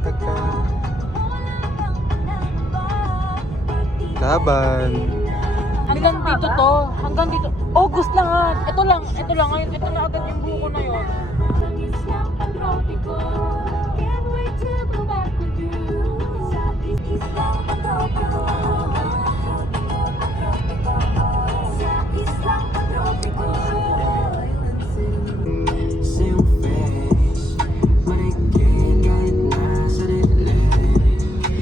taga. Laban. Hanggang dito to. Hanggang dito. August lang. Ito lang. Ngayon, ito na agad yung buko na yun.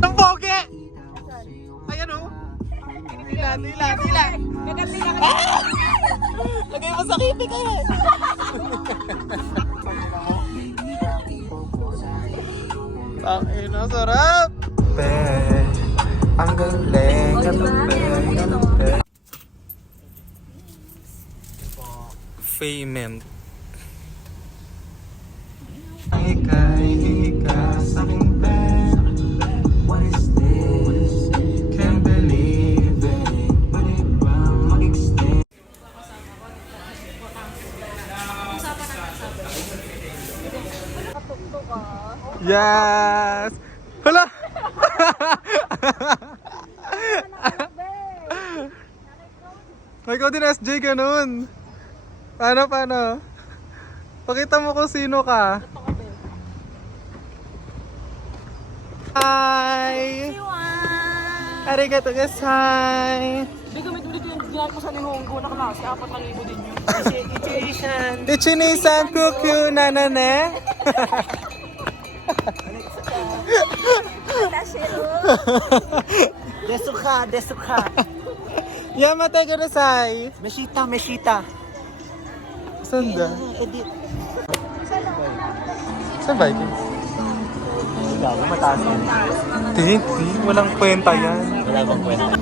Ang pogi! Ayan o. Dila. Lagay mo sa kipi kayo. Ang sarap! Ang galing. Payment. Ika'y sa aking bed. What is this? Can't believe it. Pwede ba mag-extend? Yes! Hala! Ikaw din SJ, ganun. Paano? Pakita mo kung sino ka. Hi! Arigato gozaimasu! Hindi gamit ulit yung ginagawa ko sa Nihongo na kasi 4,000 din yun. Ichi-ishan. Ichini-san kukyu nanane? Desuka. Yamate kudasai! Meshita. Saan da? Edit. Saan ba ito? Gago, mataas yun. Hindi, walang kwenta yan. Wala bang kwenta?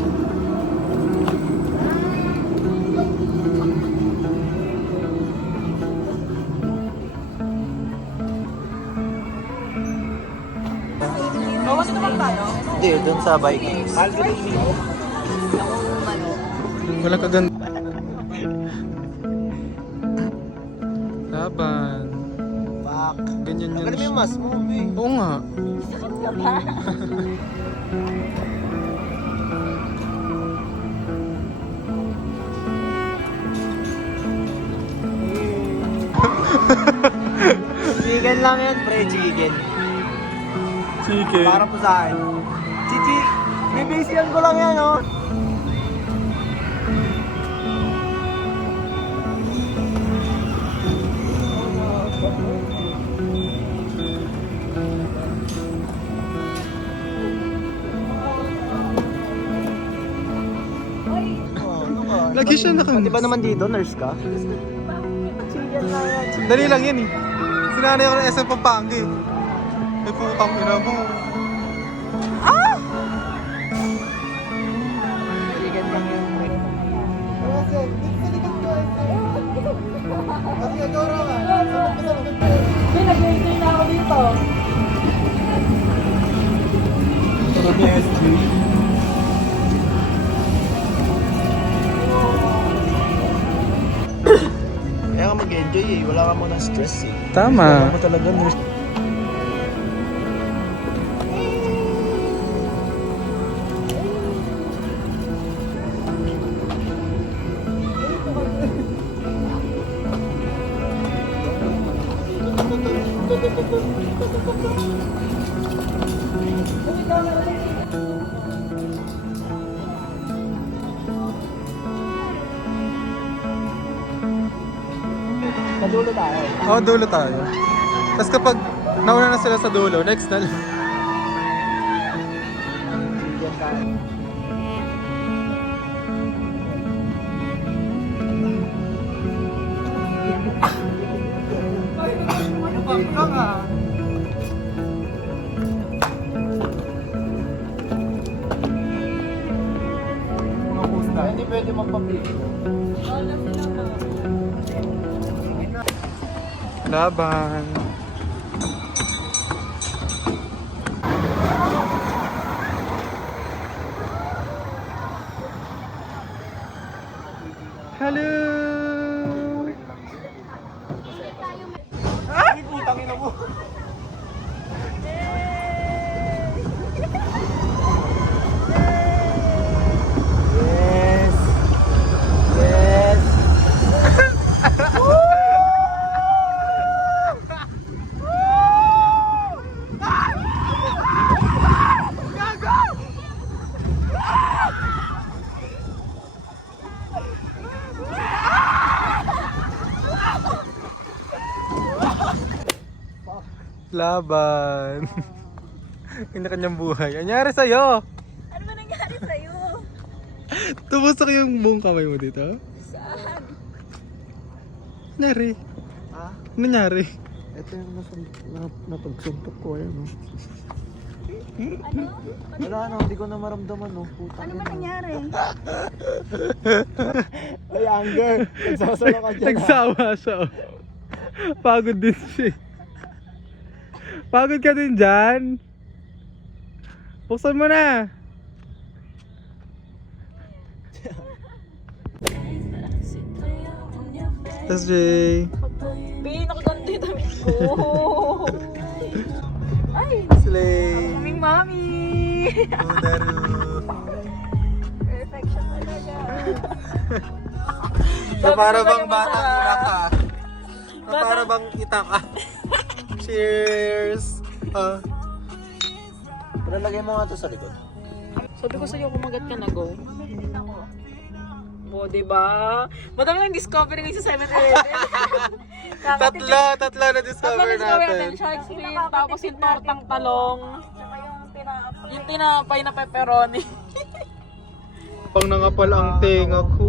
Bawas naman tayo? Hindi, dun sa Vikings. Walang kaganda. Laban. Fuck. Ganyan yan. Alam mo yung mas mo, eh. Oo nga. Chicken lang yan, pre. Chicken. Chicken. Para po sa akin. Chichi, bibisiyan ko lang yan, oh. Lagi siya Di ba naman dito, nurse ka? Dali lang yan eh. Sinanay ako ng SM Pampanga eh. May putang ina mo. Chicken lang yan, pre. Nag-enjoy na ako dito. Kaya ka mag-enjoy eh. Wala ka muna stress eh. Tama. Wala mo talaga nurse. Kadulo tayo. Oo, dulo tayo. Tapos kapag nauna na sila sa dulo, next na lang. Chicken tayo. Hindi pwede magpapito. Laban. Hello! Ay, putang ina mo. Laban. Kanya-kanyang buhay. Anyari sa'yo? Ano ba nangyari sa'yo? Tumusok yung buong kamay mo dito? Saan? Nangyari? Ah, Ano nangyari? ito yung napagsuntok ko. Ayan, oh. Ano? Wala, hindi ko na maramdaman, no. Puta. Ano ba nangyari? Ay, anger. Nagsasalo ka dyan, ha? Nagsawa siya. Oh. Pagod din siya. Pagod ka din dyan. Buksan mo na. Tas Jay. Bi, nakaganto yung damit ko. Ay, Slay. kaming mami. Udaru. Perfection talaga. So para bang Sabi ko batang sa'yo, ira ka. So Batang- para bang kita ka. Cheers. Pero lagay mo nga ito sa likod. Sabi ko sa'yo, kumagat ka na, go. O, diba? Madami lang discovery ngayon sa 7-Eleven. Tatlo na Tatlo discover na discovery natin. natin. Shark's fin, tapos yung tortang talong, Tsaka yung tinapay. yung tinapay na pepperoni. Pang nangapal ang tenga ko.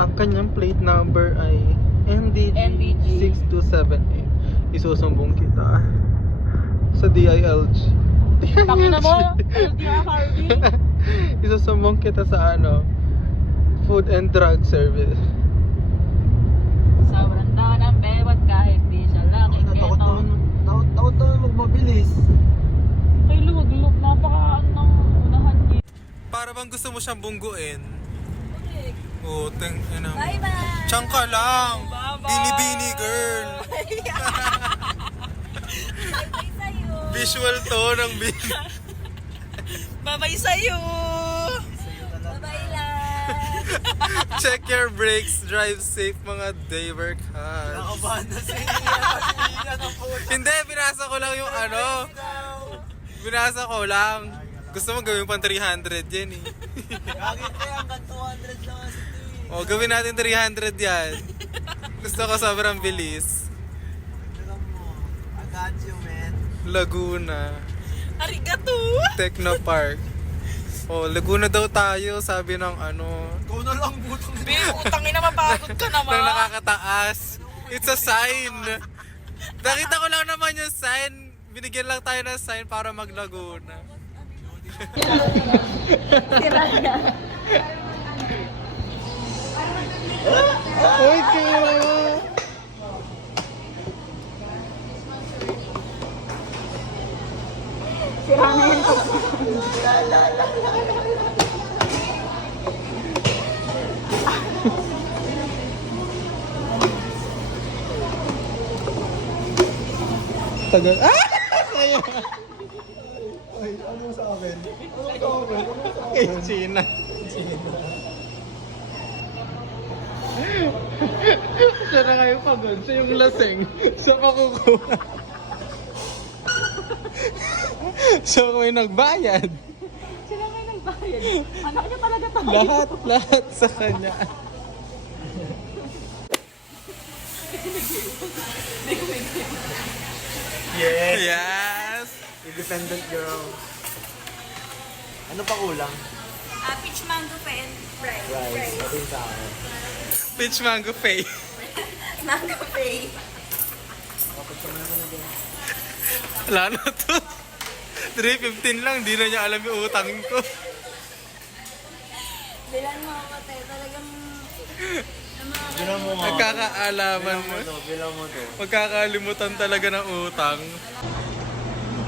Ang kanyang plate number ay MDG, MDG. 6278. Isusumbong kita sa DILG. Tangina mo, LTR Harvey. Isusumbong kita sa Food and Drug Service. Sobrang tawa ng bewat kahit di siya lang Takot iketo. naman magmabilis. Kay Lugluk, napakaan ng unahan niya. Para bang gusto mo siyang bungguin? Okay. Oo, Bye-bye. Changka lang! Bini-bini girl! Bye-bye sa'yo. Visual to ng bini. Babay sa'yo! Bye-bye lang. Check your brakes, drive safe mga Daver cars. Nakabahan na si Hindi, binasa ko lang yung Binasa ko lang. Gusto mo gawin pang 300 yan eh. Gagawin ko hanggang 200 lang kasi ito eh. O, gawin natin 300 yan. Gusto ko sobrang bilis. Tignan mo. I got you, man. Laguna, Arigato! Technopark. O, Laguna daw tayo, sabi ng Ikaw na lang, butang. Be, utangin na mapagod ka naman. ng nakakataas. It's a sign. Nakita ko lang naman yung sign. Binigyan lang tayo ng sign para mag-Laguna. Uy, kaya! Tagal. Ah! Ay, ano sa akin? Kay China. Siya na kayo pagod. Siya yung lasing. Siya makukuha. Siya may nagbayad. Sila may nagbayad. Anak niya talaga tayo. Lahat sa kanya. Yes! Yes! Independent girl. Ano pa kulang? Peach mango pa and fries. Rice. Ito yung sa akin. Peach Mango Pay. Mango pay. Wala na to. 3.15 lang, di na niya alam yung utang ko. Bilan mo ako tayo. Talagang... Bilang mo nga. Nagkakaalaman mo. Bilang mo to. Magkakalimutan talaga ng utang.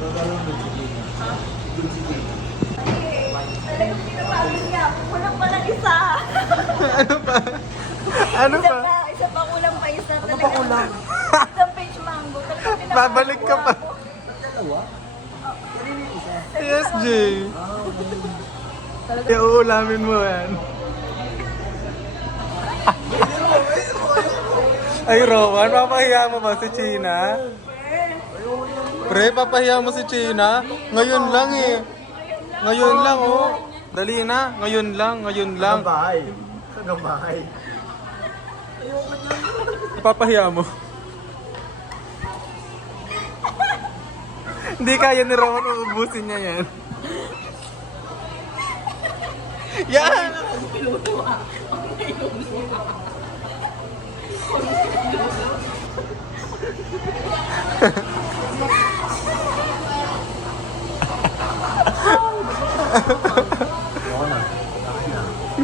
Talagang Talagang pinapagod niya. Kulang pa ng isa. Ano pa? Ano pa? Isa pa kulang pa isa. Talagang isang peach mango. Talagang pinapagod Babalik ka pa. ako. Yes, Jay. Iuulamin mo yan. Ay, Rowan, papahiya mo ba si China? Pre, papahiya mo si China? Ngayon lang eh. Ngayon lang, oh. Dali na. Ngayon lang, ngayon lang. Gamay. Gamay. Ayoko na. Ipapahiya mo. Hindi kaya ni Roman, uubusin niya yan. Yan!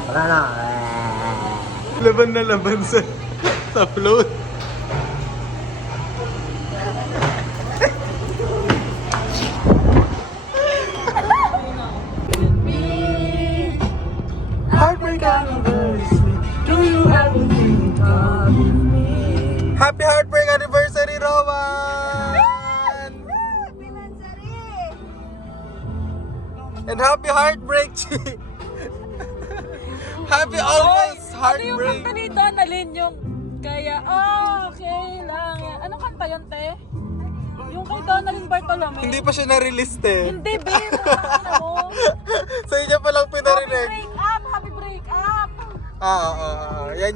Wala na. Laban na laban sa float. Heartbreak anniversary. Do you have a dream of me? Happy heartbreak anniversary, Rowan! And happy heartbreak, Chi! Happy almost Ano yung heartbreak! kanta nito, Annalyn? Yung kaya, okay lang yan. Anong kanta yun, te? Yung kay Donalyn Bartolome? Hindi pa siya na-release, te. Hindi, babe. Ano mo? Sa inyo pa lang Happy pinarinig. break up! Happy break up! Yan.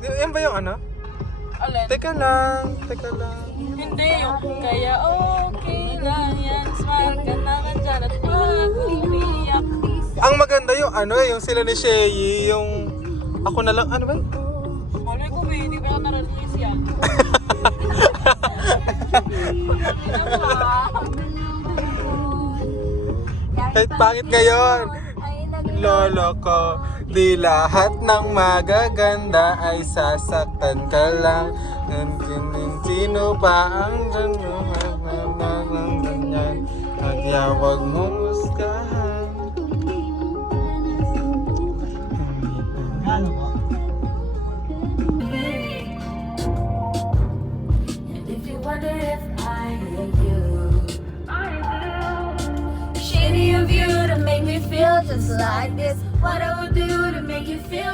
Yan ba yung ano? Alin? Teka lang. Hindi yung kaya okay lang yan. Smile ka na ka dyan at wag umiyak. Ang maganda yung ano yung sila ni Shei, yung ako na lang, ano ba? Mali ko, babe. Hindi ba naranis yan? Kahit pangit ngayon. Lolo ko, di lahat ng magaganda ay sasaktan ka lang. Sino pa ang ganyan? Kaya wag mong husgahan. And if you wonder if I hate you, I do. Shady of you to make me feel just like this. What I would do to make you feel